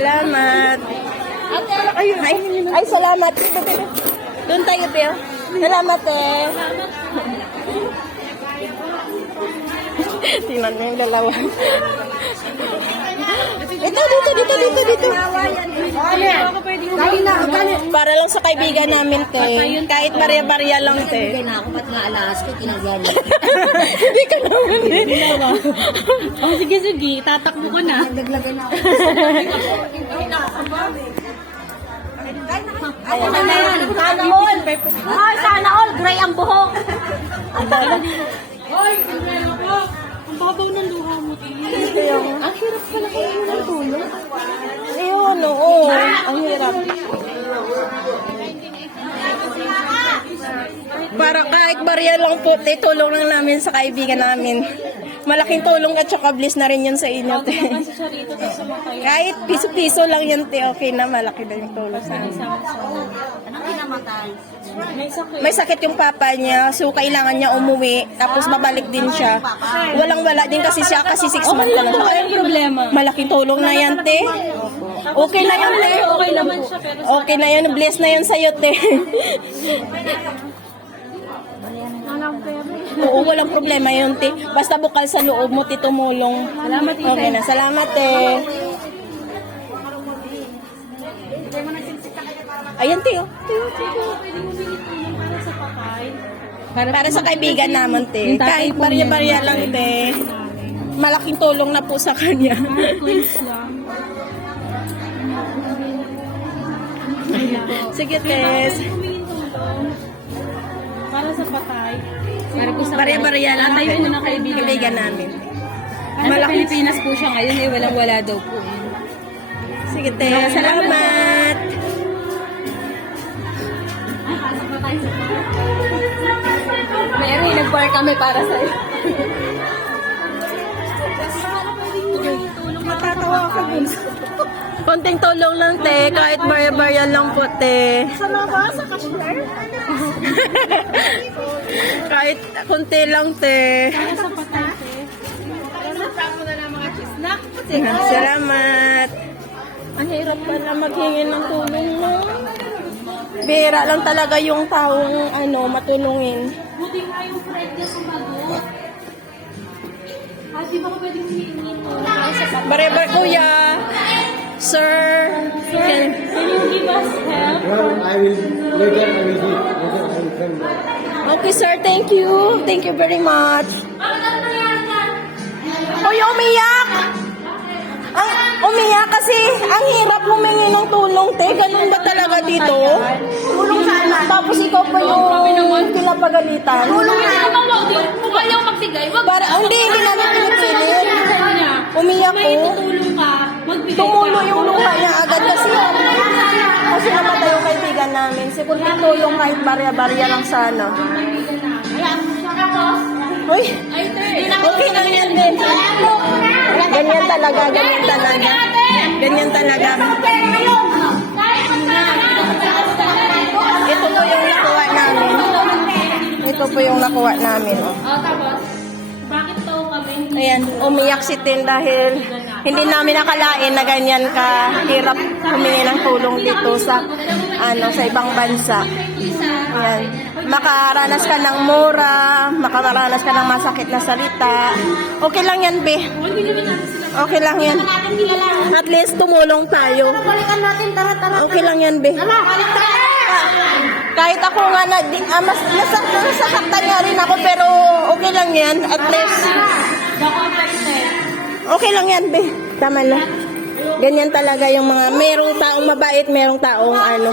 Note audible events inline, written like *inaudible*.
Salamat. Ay, ay, ay salamat. Doon tayo, Pio. Salamat, eh. *laughs* Tingnan mo yung dalawa. Ito, dito, dito, dito, dito. Para lang sa kaibigan namin, te. Kahit barya-barya lang, te. Hindi na ako, ba't nga alas ko, tinagyan *laughs* Hindi eh. Oh, sige, sige. Tatakbo ko na. Naglagan ako. Ako Ano na yan? Sana all. Ay, sana all. Gray ang buhok. Hoy, sinrelo ko. Ang babaw ng luha mo. Ang hirap pala kayo ng tulong. Ayun, oo. Ang hirap. Para kahit barya lang po, te, tulong lang namin sa kaibigan namin. Malaking tulong at saka bliss na rin yun sa inyo, te. Kahit piso-piso lang yun, te, okay na, malaki na yung tulong sa amin. Anong kinamatay? May sakit. Yung papa niya, so kailangan niya umuwi, tapos babalik din siya. Walang-wala din kasi siya, kasi 6 months lang. Yung problema? Malaking tulong na yan, te. Okay na yun, te. Okay naman siya, pero Okay na yun, bless na yun sa'yo, te. *laughs* Oo, walang problema yun, te. Basta bukal sa loob mo, te, tumulong. Salamat, Tita. Okay na, salamat, te. Ayan, te, oh. pwede mo tulong para sa patay. Para sa kaibigan naman, te. Kahit barya-barya lang, te. Malaking tulong na po sa kanya. *laughs* Sige, Tess. Para sa patay. Barya-barya lang. Yun na kaibigan. Kaibigan namin. Nasa Pilipinas po siya ngayon eh, walang-wala daw po. eh. Sige, Tess. Salamat. Mary, nag-bar kami para sa'yo. Matatawa ako dun. Konting tulong lang, te. Kahit barya-barya lang po, te. Sana ba? Sa cashier? *laughs* Kahit konti lang, te. Para sa patay, te. Salamat. Ang hirap pala maghingi ng tulong, no? Bira lang talaga yung taong ano, matulungin. Buti nga yung friend niya sumagot. Ah, di ba ko pwedeng sa patay? Barya-barya, kuya. Sir. Can, Can you give us help? Well, I will later. I will give. Later, I will tell you. Okay, sir. Thank you. Thank you very much. Uy, umiyak! Ang umiyak kasi ang hirap humingi ng tulong, te. Ganun ba talaga dito? Tulong sana. Tapos ikaw pa yung kinapagalitan. Tulong Kaya naman wag din. Kung ayaw magbigay, Para, hindi, hindi namin pinipilit. Umiyak May ko. Tumulo yung luha niya agad kasi kasi namatay yung kaibigan namin. Si kunting tulong kahit barya-barya lang sana. Uy, okay lang yan din. Ganyan talaga, ganyan talaga. Ganyan talaga. Ito po yung nakuha namin. Ito po yung nakuha namin. Oh. Oh, tapos, bakit daw kami? Ayan, umiyak si Tin dahil hindi namin nakalain na ganyan ka hirap humingi ng tulong dito sa ano sa ibang bansa. Ayan. Makaranas ka ng mura, makaranas ka ng masakit na salita. Okay lang yan, Be. Okay lang yan. At least tumulong tayo. Okay lang yan, Be. Kahit ako nga na, di, ah, mas nasak, nasasaktan nga rin ako pero okay lang yan. At least. Okay lang yan, be. Tama na. Ganyan talaga yung mga, merong taong mabait, merong taong ano.